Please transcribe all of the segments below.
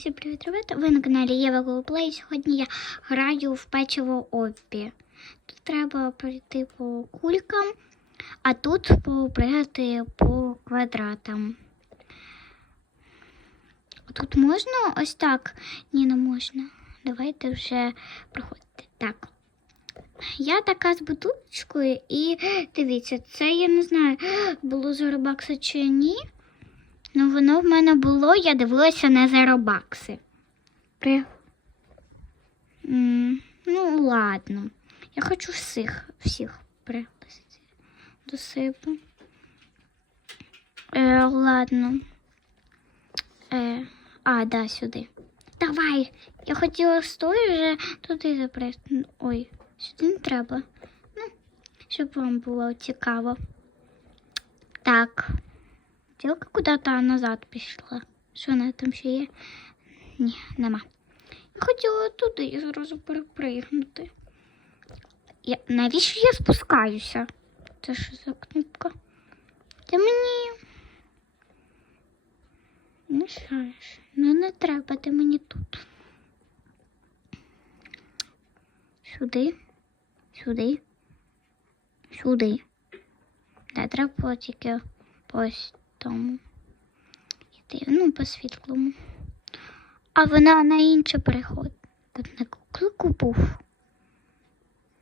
Всім привіт, ребята! Ви на каналі Єва Голоплей. Сьогодні я граю в печиво Оббі. Тут треба пройти по кулькам, а тут попригати по квадратам. Тут можна ось так? Ні, не можна. Давайте вже проходити. Так. Я така з бутылочкою і дивіться, це я не знаю, було з Робакса чи ні. Ну, воно в мене було, я дивилася на заробакси. При... Ну, ладно. Я хочу всіх, всіх пригласити до себе. Е, ладно. Е, а, да, сюди. Давай. Я хотіла стою вже туди запрести. Ой, сюди не треба. Ну, щоб вам було цікаво. Так. Тілка куди-то назад пішла. Що вона там ще є? Ні, нема. Я хотіла туди і зразу перепригнути. Я... Навіщо я спускаюся? Це що за кнопка? Ти мені. Мішаєш. Ну не треба, ти мені тут. Сюди. Сюди. Сюди. Да, треба тільки ось тому. Йти, ну, по світлому. А вона на інше переходить. Так на клику був.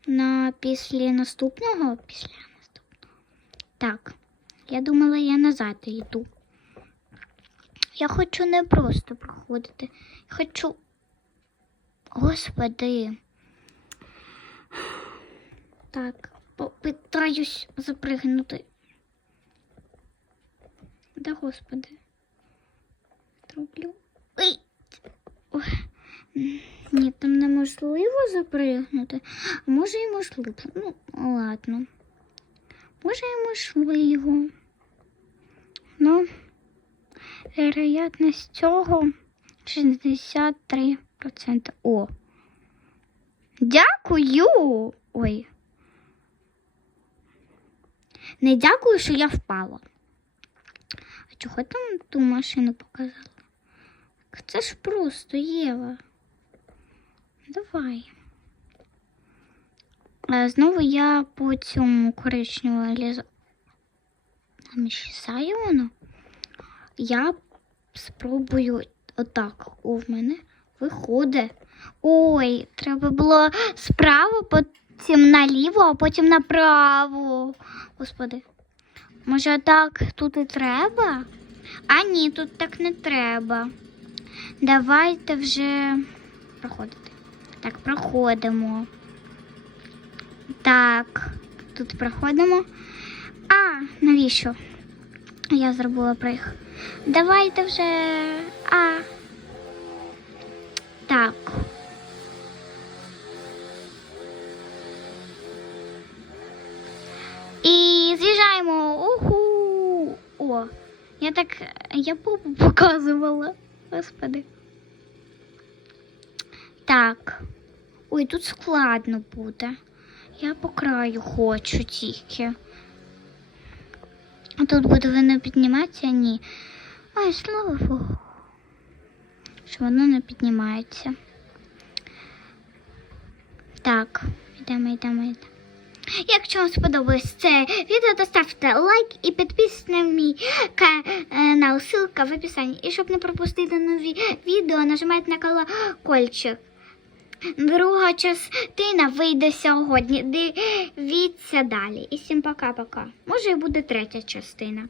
На після наступного, після наступного. Так, я думала, я назад йду. Я хочу не просто проходити. Я хочу. Господи. Так, попитаюсь запригнути. Да господи. Зроблю. Ой. Ой. Ні, там неможливо запригнути. А може і можливо. Ну, ладно. Може і можливо. Ну, вероятність цього 63%. О. Дякую. Ой. Не дякую, що я впала. Чого там ту машину показала? Це ж просто Єва. Давай. А, знову я по цьому коричневому лізу. Там воно. Я спробую отак. О, в мене виходить. Ой, треба було справа, потім наліво, а потім направо. Господи. Може, так тут і треба? А ні, тут так не треба. Давайте вже проходити. Так, проходимо. Так, тут проходимо. А, навіщо? Я зробила прих. Давайте вже. А. Так. Я так. Я попу показувала. Господи. Так. Ой, тут складно буде. Я по краю хочу тільки. Тут буде воно підніматися? Ні. Ай, слава Богу. Що воно не піднімається. Так, йдемо, йдемо, йдемо. Якщо вам сподобалось це відео, то ставте лайк і підписуйтесь на мій канал. Ссылка в описанні. І щоб не пропустити нові відео, нажимайте на колокольчик. Друга частина вийде сьогодні. Дивіться далі. І всім пока-пока. Може і буде третя частина.